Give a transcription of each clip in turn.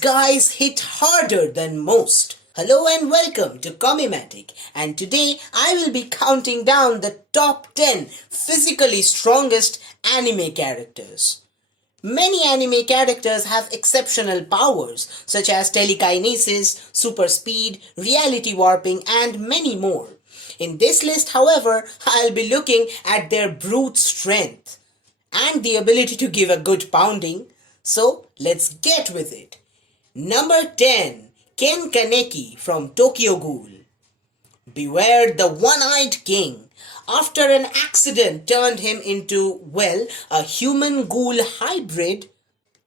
guys hit harder than most. Hello and welcome to Comimatic, and today I will be counting down the top 10 physically strongest anime characters. Many anime characters have exceptional powers such as telekinesis, super speed, reality warping, and many more. In this list, however, I'll be looking at their brute strength and the ability to give a good pounding. So let's get with it. Number 10. Ken Kaneki from Tokyo Ghoul. Beware the one-eyed king. After an accident turned him into, well, a human ghoul hybrid,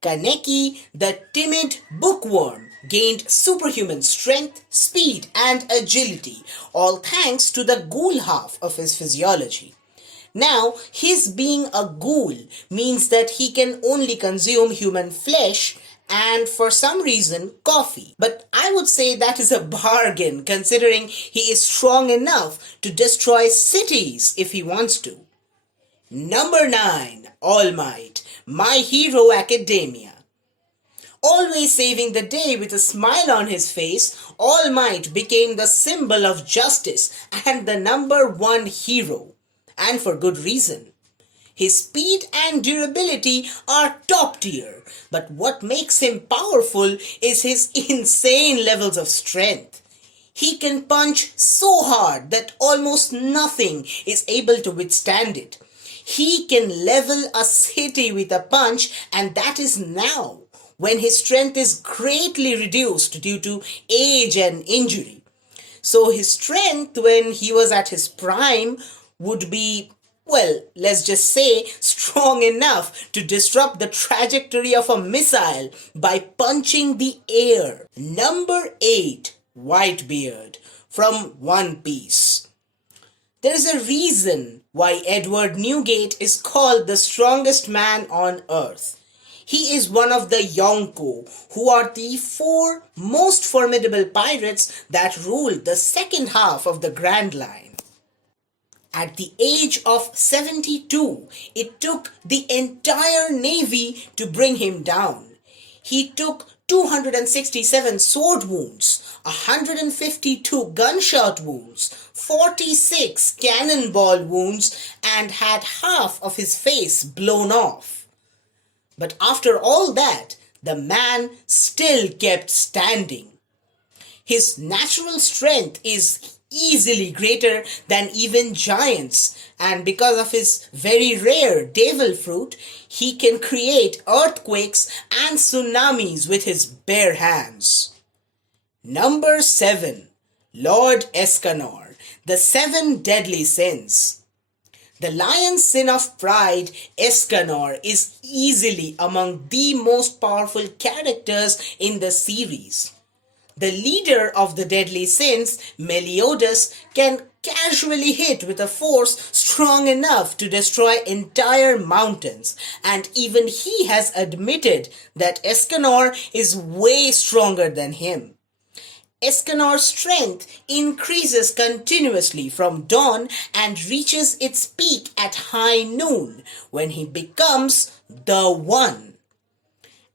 Kaneki, the timid bookworm, gained superhuman strength, speed, and agility, all thanks to the ghoul half of his physiology. Now, his being a ghoul means that he can only consume human flesh and for some reason coffee. But I would say that is a bargain considering he is strong enough to destroy cities if he wants to. Number 9. All Might, My Hero Academia. Always saving the day with a smile on his face, All Might became the symbol of justice and the number one hero. And for good reason. His speed and durability are top tier, but what makes him powerful is his insane levels of strength. He can punch so hard that almost nothing is able to withstand it. He can level a city with a punch, and that is now, when his strength is greatly reduced due to age and injury. So his strength when he was at his prime would be, well, let's just say strong enough to disrupt the trajectory of a missile by punching the air. Number 8. Whitebeard from One Piece. There's a reason why Edward Newgate is called the strongest man on earth. He is one of the Yonko, who are the 4 most formidable pirates that ruled the second half of the Grand Line. At the age of 72, it took the entire navy to bring him down. He took 267 sword wounds, 152 gunshot wounds, 46 cannonball wounds, and had half of his face blown off. But after all that, the man still kept standing. His natural strength is easily greater than even giants, and because of his very rare devil fruit, he can create earthquakes and tsunamis with his bare hands. Number 7. Lord Escanor, the 7 deadly sins. The lion's sin of pride, Escanor, is easily among the most powerful characters in the series. The leader of the deadly sins, Meliodas, can casually hit with a force strong enough to destroy entire mountains, and even he has admitted that Escanor is way stronger than him. Escanor's strength increases continuously from dawn and reaches its peak at high noon, when he becomes the One.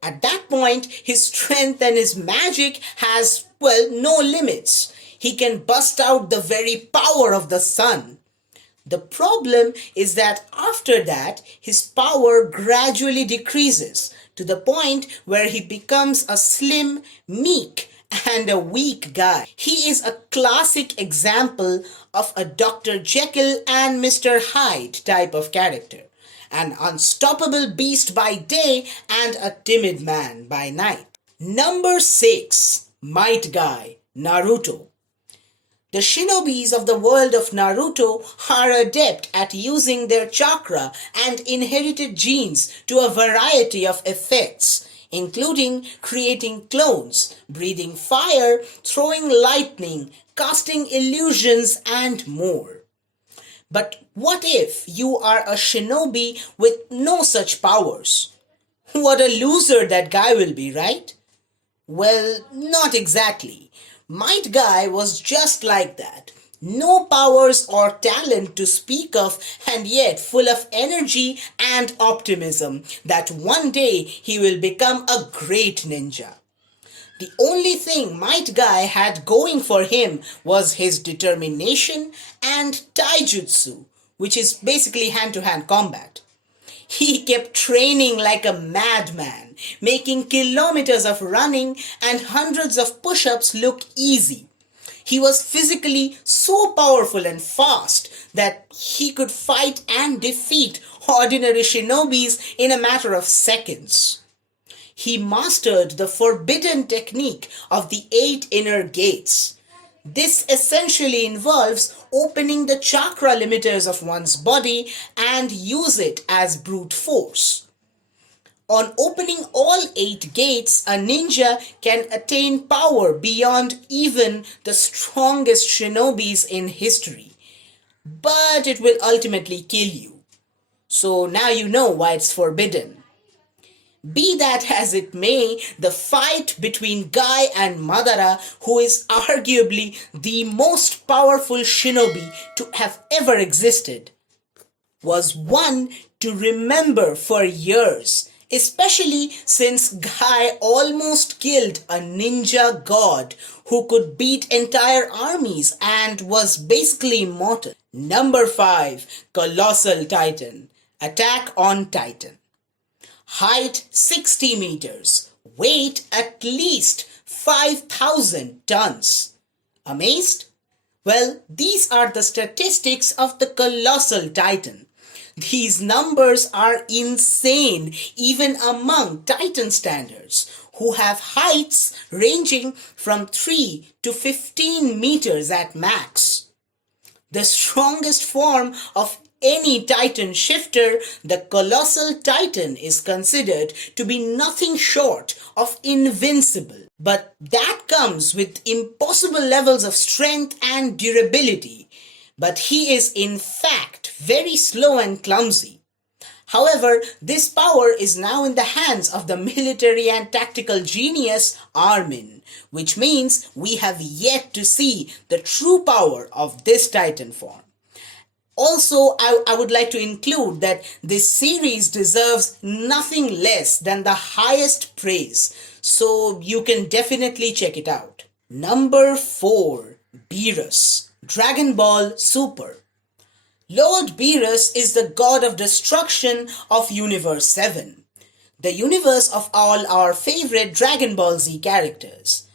At that point, his strength and his magic has, well, no limits. He can bust out the very power of the sun. The problem is that after that, his power gradually decreases to the point where he becomes a slim, meek, and a weak guy. He is a classic example of a Dr. Jekyll and Mr. Hyde type of character. An unstoppable beast by day and a timid man by night. Number 6. Might Guy, Naruto. The shinobis of the world of Naruto are adept at using their chakra and inherited genes to a variety of effects, including creating clones, breathing fire, throwing lightning, casting illusions, and more. But what if you are a shinobi with no such powers? What a loser that guy will be, right? Well, not exactly. Might Guy was just like that. No powers or talent to speak of, and yet full of energy and optimism that one day he will become a great ninja. The only thing Might Guy had going for him was his determination and taijutsu, which is basically hand-to-hand combat. He kept training like a madman, making kilometers of running and hundreds of push-ups look easy. He was physically so powerful and fast that he could fight and defeat ordinary shinobis in a matter of seconds. He mastered the forbidden technique of the 8 inner gates. This essentially involves opening the chakra limiters of one's body and use it as brute force. On opening all 8 gates, a ninja can attain power beyond even the strongest shinobis in history. But it will ultimately kill you. So now you know why it's forbidden. Be that as it may, the fight between Guy and Madara, who is arguably the most powerful shinobi to have ever existed, was one to remember for years, especially since Guy almost killed a ninja god who could beat entire armies and was basically immortal. Number 5. Colossal Titan. Attack on Titan. Height 60 meters. Weight at least 5,000 tons. Amazed? Well, these are the statistics of the Colossal Titan. These numbers are insane even among Titan standards, who have heights ranging from 3 to 15 meters at max. The strongest form of any Titan shifter, the Colossal Titan is considered to be nothing short of invincible. But that comes with impossible levels of strength and durability. But he is in fact very slow and clumsy. However, this power is now in the hands of the military and tactical genius Armin, which means we have yet to see the true power of this Titan form. Also, I would like to include that this series deserves nothing less than the highest praise, so you can definitely check it out. Number 4. Beerus. Dragon Ball Super. Lord Beerus is the god of destruction of Universe 7, the universe of all our favorite Dragon Ball Z characters.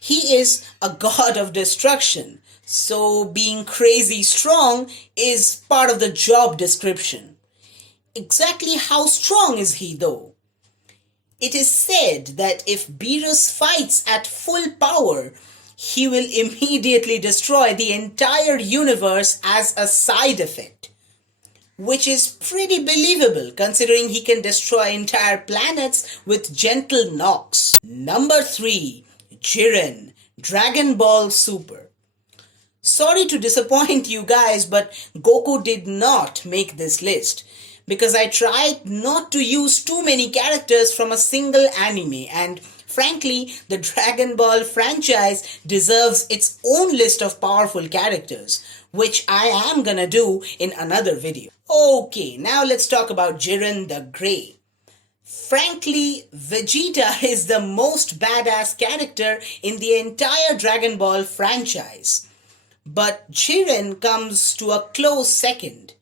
He is a god of destruction, so being crazy strong is part of the job description. Exactly how strong is he though? It is said that if Beerus fights at full power, he will immediately destroy the entire universe as a side effect, which is pretty believable considering he can destroy entire planets with gentle knocks. Number 3. Jiren. Dragon Ball Super. Sorry to disappoint you guys, but Goku did not make this list because I tried not to use too many characters from a single anime, and frankly, the Dragon Ball franchise deserves its own list of powerful characters, which I am gonna do in another video. Okay, now let's talk about Jiren the Grey. Frankly, Vegeta is the most badass character in the entire Dragon Ball franchise. But Jiren comes to a close second.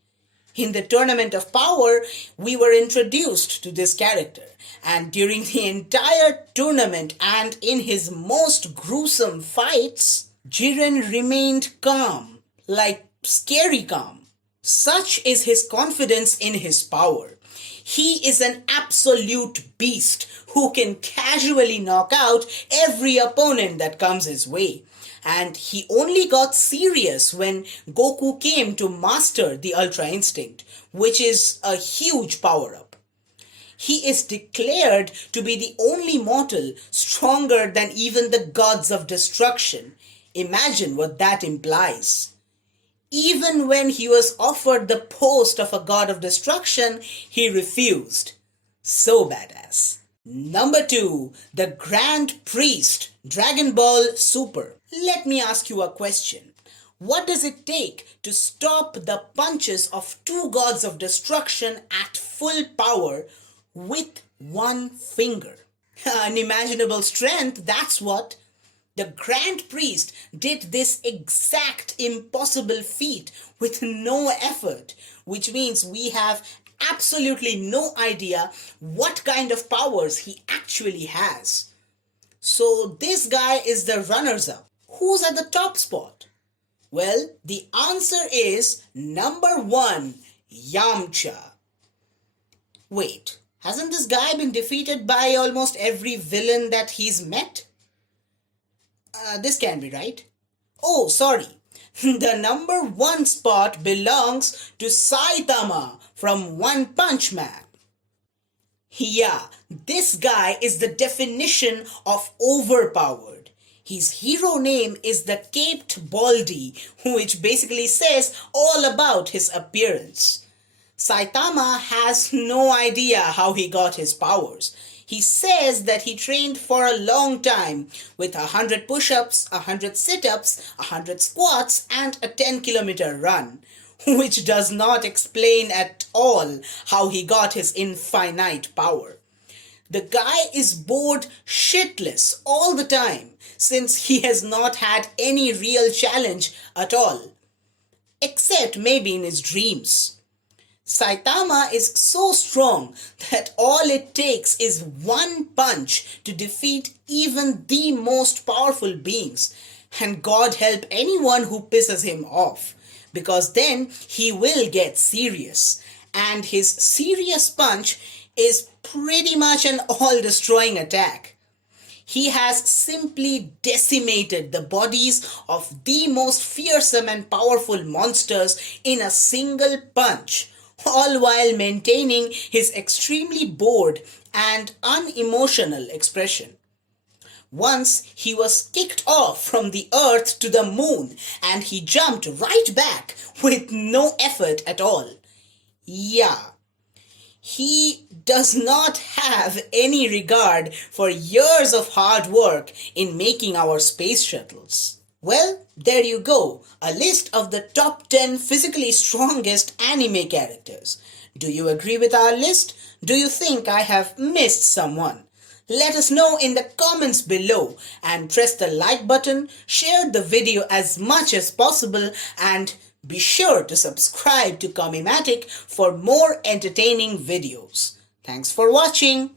In the Tournament of Power, we were introduced to this character, and during the entire tournament and in his most gruesome fights, Jiren remained calm, like scary calm. Such is his confidence in his power. He is an absolute beast who can casually knock out every opponent that comes his way. And he only got serious when Goku came to master the Ultra Instinct, which is a huge power-up. He is declared to be the only mortal stronger than even the gods of destruction. Imagine what that implies. Even when he was offered the post of a god of destruction, he refused. So badass. Number 2. The Grand Priest. Dragon Ball Super. Let me ask you a question. What does it take to stop the punches of 2 gods of destruction at full power with 1 finger? Unimaginable strength, that's what. The Grand Priest did this exact impossible feat with no effort, which means we have absolutely no idea what kind of powers he actually has. So this guy is the runners up. Who's at the top spot? Well, the answer is number 1, Yamcha. Wait, hasn't this guy been defeated by almost every villain that he's met? This can be right. Oh, sorry. The number 1 spot belongs to Saitama from One Punch Man. Yeah, this guy is the definition of overpowered. His hero name is the Caped Baldy, which basically says all about his appearance. Saitama has no idea how he got his powers. He says that he trained for a long time with 100 push-ups, 100 sit-ups, 100 squats and a 10-kilometer run, which does not explain at all how he got his infinite power. The guy is bored shitless all the time since he has not had any real challenge at all, except maybe in his dreams. Saitama is so strong that all it takes is one punch to defeat even the most powerful beings, and God help anyone who pisses him off, because then he will get serious, and his serious punch is pretty much an all-destroying attack. He has simply decimated the bodies of the most fearsome and powerful monsters in a single punch, all while maintaining his extremely bored and unemotional expression. Once he was kicked off from the earth to the moon and he jumped right back with no effort at all. Yeah, he does not have any regard for years of hard work in making our space shuttles. Well, there you go, a list of the top 10 physically strongest anime characters. Do you agree with our list? Do you think I have missed someone? Let us know in the comments below and press the like button, share the video as much as possible and be sure to subscribe to Comimatic for more entertaining videos. Thanks for watching.